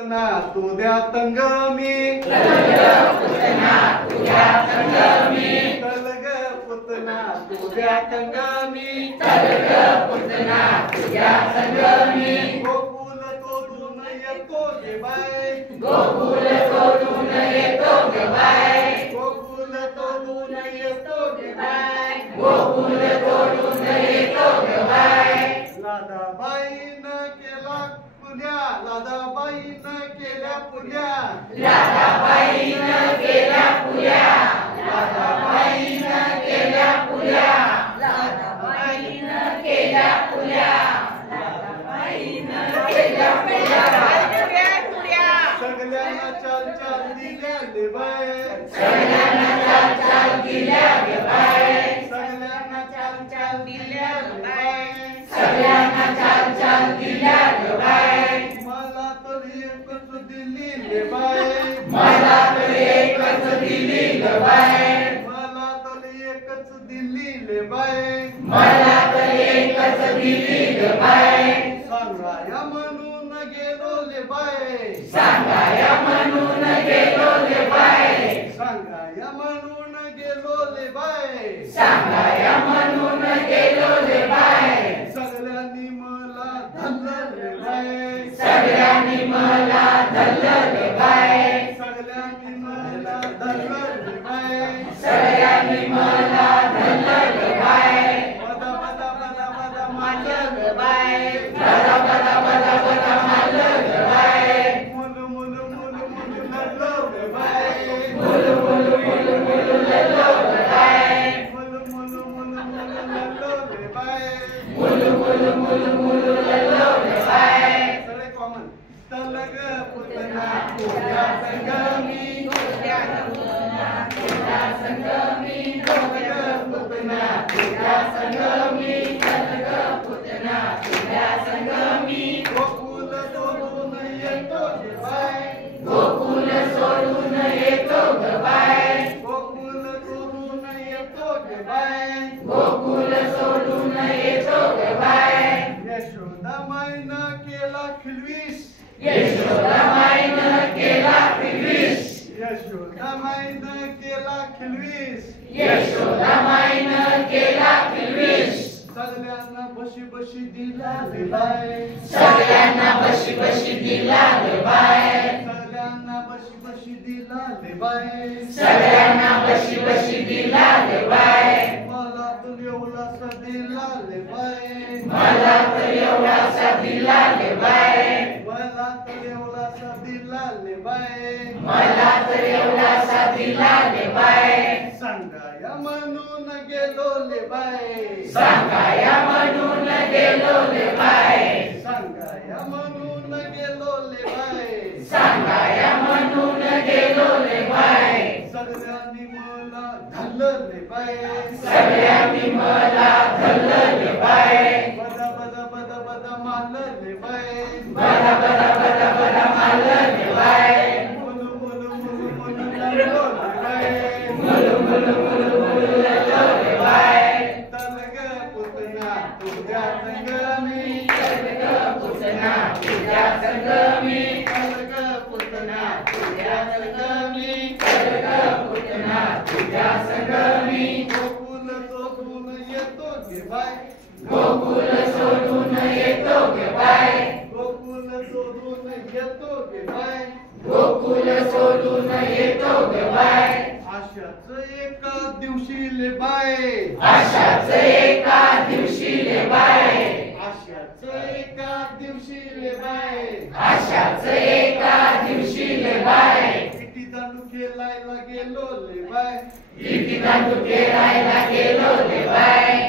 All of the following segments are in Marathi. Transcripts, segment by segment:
पुतना तुझ्या तंगमी तलग पुतना तुझ्या तंगमी गोकुल तोडून येतो गे बाय गोकुल तोडून येतो गे बाय लादाबाईनं केला पुण्या लादाबाईनं केल्या पुण्या सगळ्यांना चाल चाल दिल्या ले बाय सगळ्यांना चाल चाल दिल्या ले बाय मला तर एकच दिली ले बाय मला तर एकच दिली ले बाय सांगाया म्हणून गेलो ले बाय सांगाया म्हणून गेलो ले बाय सगळ्यांनी मला धरलं ले बाय सगळ्यांनी मला धरलं ले बाय बदा बदा बदा बदा मारलं ले बाय मुलु मुलु मुलु मुलु लढलो ले बाय मुलु मुलु मुलु मुलु लढलो ले बाय सगळे कॉमन तलग पुतना तुझ्या संगमी गोकुल सोडून येतो गे बाय यशोदामाईनं केला खिलवीस सगळ्यांना बशी बशी दिला ले बाय सगळ्यांना बशी बशी दिला ले बाय मला तर एवढासा दिला ले बाय सांगाया म्हणून गेलो ले बाय सांगाया म्हणून गेलो ले बाय सगळ्यांनी मला धरलं ले बाय बदा बदा बदा बदा मारलं ले बाय मुलु मुलु मुलु मुलु लढलो ले बाय तलग पुतना तुझ्या संगमी गोकुल सोडून येतो गे बाय आशाच एका दिवशी ले बाय किती दांडू खेळायला गेलो ले बाय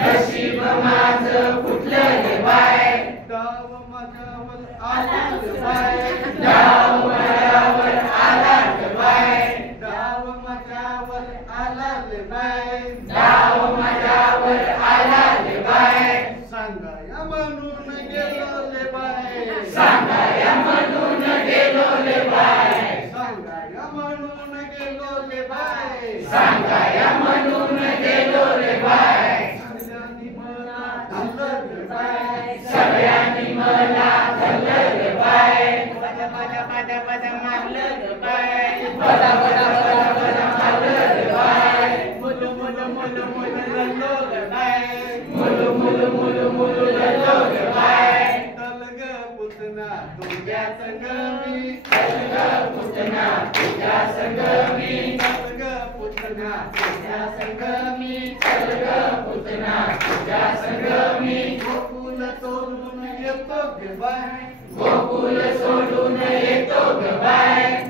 नशीब माझं फुटलं ले बाय डाव माझ्यावर आला ले बाय सांगाया म्हणून गेलो ले बाय सांगाया सांगाया म्हणून गेलो रे बाय सगळ्यांनी मला धरलं रे बाय सगळ्यांनी मला धरलं रे बाय बदा बदा बदा बदा मारलं रे बाय बदा बदा बदा बदा मारलं रे बाय मुल मुल मुल मुल रडलो रे बाय मुलु मुलु मुलु मुलु रडलो रे बाय तलग पुतना तुझ्या संग मी तलग पुतना तुझ्या संग मी तलग पुतना तुझ्या संग मी तलग पुतना तुझ्या संग मी गोकुल सोडून येतो गे बाय गोकुल सोडून येतो ग बाय